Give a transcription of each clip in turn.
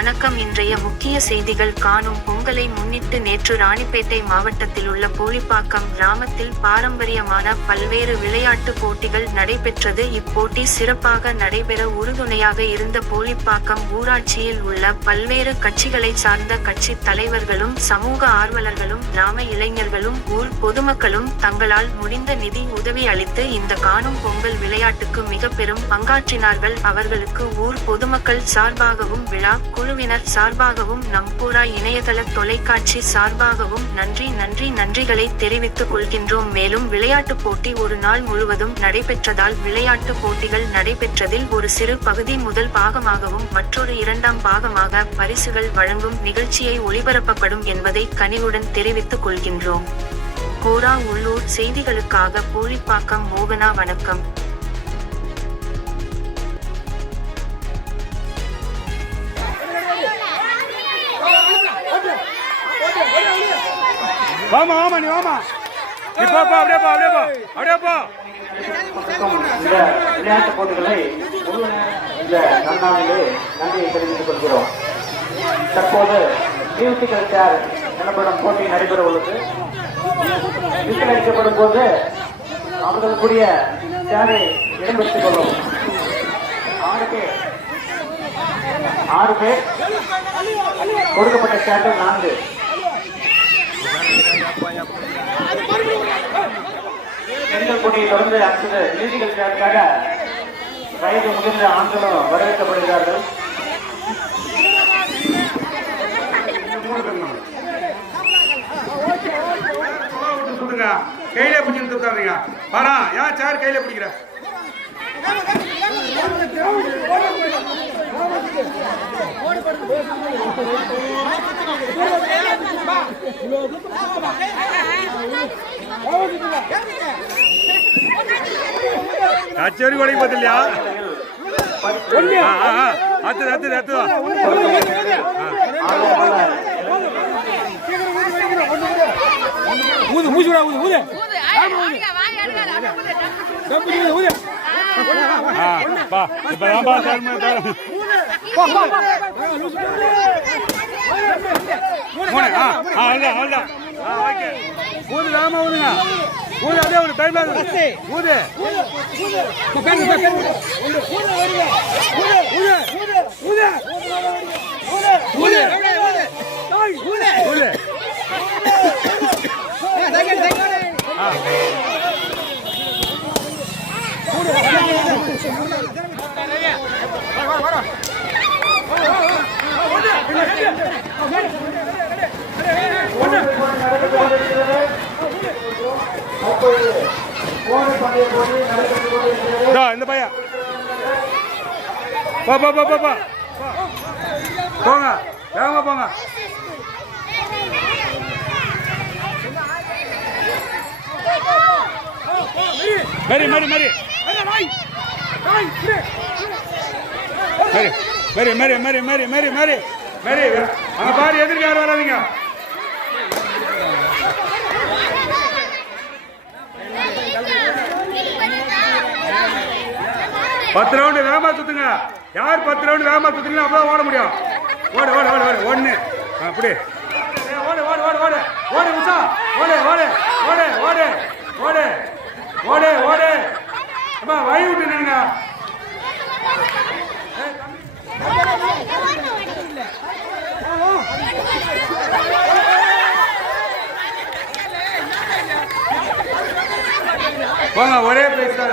வணக்கம். இன்றைய முக்கிய செய்திகள் காணும் பொங்கலை முன்னிட்டு நேற்று ராணிப்பேட்டை மாவட்டத்தில் உள்ள போலிப்பாக்கம் கிராமத்தில் பாரம்பரியமான பல்வேறு விளையாட்டு போட்டிகள் நடைபெற்றது. இப்போட்டி சிறப்பாக நடைபெற உறுதுணையாக இருந்த போலிப்பாக்கம் ஊராட்சியில் உள்ள பல்வேறு கட்சிகளை சார்ந்த கட்சி தலைவர்களும் சமூக ஆர்வலர்களும் கிராம இளைஞர்களும் ஊர் பொதுமக்களும் தங்களால் முடிந்த நிதி உதவி அளித்து இந்த காணும் பொங்கல் விளையாட்டுக்கு மிக பெரும் பங்காற்றினார்கள். அவர்களுக்கு ஊர் பொதுமக்கள் சார்பாகவும் விழா குழுவினர் சார்பாகவும் நம்பூரா இணையதள தொலைக்காட்சி சார்பாகவும் நன்றி நன்றி நன்றிகளை தெரிவித்துக் கொள்கின்றோம். மேலும் விளையாட்டு போட்டி ஒரு நாள் முழுவதும் நடைபெற்றதால் விளையாட்டு போட்டிகள் நடைபெற்றதில் ஒரு சிறு பகுதி முதல் பாகமாகவும் மற்றொரு இரண்டாம் பாகமாக பரிசுகள் வழங்கும் நிகழ்ச்சியை ஒளிபரப்பப்படும் என்பதை கனிவுடன் தெரிவித்துக் கொள்கின்றோம். கோரா உள்ளூர் செய்திகளுக்காக பூலிப்பாக்கம் மோகனா வணக்கம். வாமா வாமா நீ வாமா. நீ போ போ அப்படியே போ அப்படியே போ அப்படியே போ. இந்த விளையாட்டு போட்டிகளை இந்த நன்னாவிலே நன்றியை தெரிவித்துக் கொள்கிறோம் தற்போது மியூசிக்கல் சேர் எனப்படும் போட்டி நடைபெற உள்ளது விசில் அடிக்கப்படும் போது அவர்களுக்குரிய சேரை இடம்பெற்றுக் கொள்ளும் ஆறு பேர் ஆறு பேர் கொடுக்கப்பட்ட சேர்கள் நான்கு. பெண்கள் அடுத்தது மியூசிக்கல் வயது முதிர்ந்த ஆண்களும் வரவேற்கப்படுகிறார்கள். சுடுங்க கையில பிடிச்சிட்டு உட்காருங்க. வரா ஏன் சார் கையில பிடிக்கிற? கச்சேரி கொலை பார்த்தில்லையா அத்து அத்து அத்து ஊது மூச்சுடா ஊது ஊது ஊது பா இப்பதான் பா தர்ம மூணு ஆ ஆ அவ்வளோதான் அவ்வளோதான் ஆ ஓகே ஊது தாம ஊதுங்க ஊது அப்படியே ஒரு டைம்ல ஊது ஊது ஆ இந்த பையன். பா பா பா பா பா. போங்க. வேகமா போங்க. மரி மரி மரி. மரி மரி மரி மரி மரி மரி மரி. அங்கே பாரு எதிர்க்கு யாரும் வராதீங்க. பத்து ரவுண்டு வேகமா சுத்துங்க. யார் பத்து ரவுண்டு வேகமா சுத்துறீங்களோ அப்பதான் ஓட முடியும். ஓடு ஓடு ஓடு ஓடு. ஒண்ணு. அப்படி ஓடு ஓடு ஓடு ஓடு. ஓடு உஷா ஓடு ஓடு ஓடு ஓடு. ஓடு. ஓடு ஓடு. அம்மா வழி விட்டு நின்னுங்க போங்க ஒரே பிரைஸ் தான்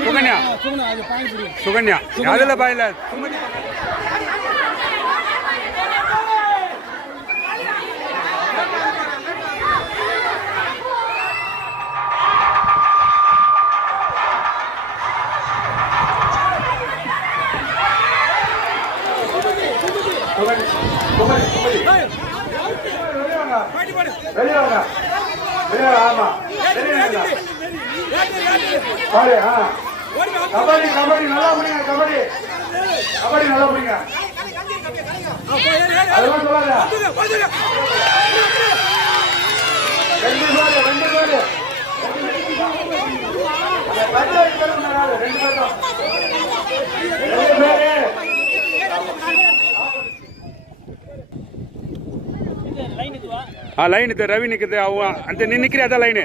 சுகன்யா சுகன்யா அதில் பாயில வெளியாங்க வெளியாங்க ஆமா வெளியாங்க ஆ கபடி கபடி நல்லா முடிங்க கபடி. கபடி நல்லா முடிங்க அதெல்லாம் சொல்லாத. ரெண்டு பேரு ரெண்டு பேரு. ரெண்டு ஆ லைன் இது ரவி நிற்குது அவன் அந்த நீ நிற்கிறே அதான் லைனு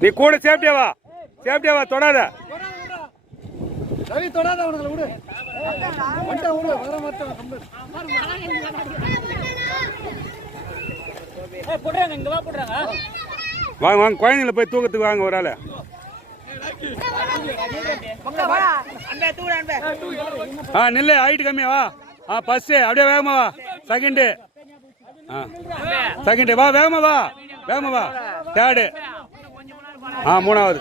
நீ கூட சேஃப்டியா வா. சேஃப்டியா வா தொடாத. ரவி தொடாத அவனுங்களை விடு. வண்டா விடு வர மத்துவா போடுறாங்க இங்க வா போடுறாங்க வாங்க வாங்க குழந்தைங்கள போய் தூக்கத்துக்கு வாங்க ஒரு ஆள். ஆ நில்லு ஹைட் கம்மியா வா. ஆ ஃபஸ்ட்டு அப்படியே வேகமா வா. செகண்டு செகண்ட் வா வேகமா வா. வேகமா வா. தேர்டு. ஆ மூணாவது.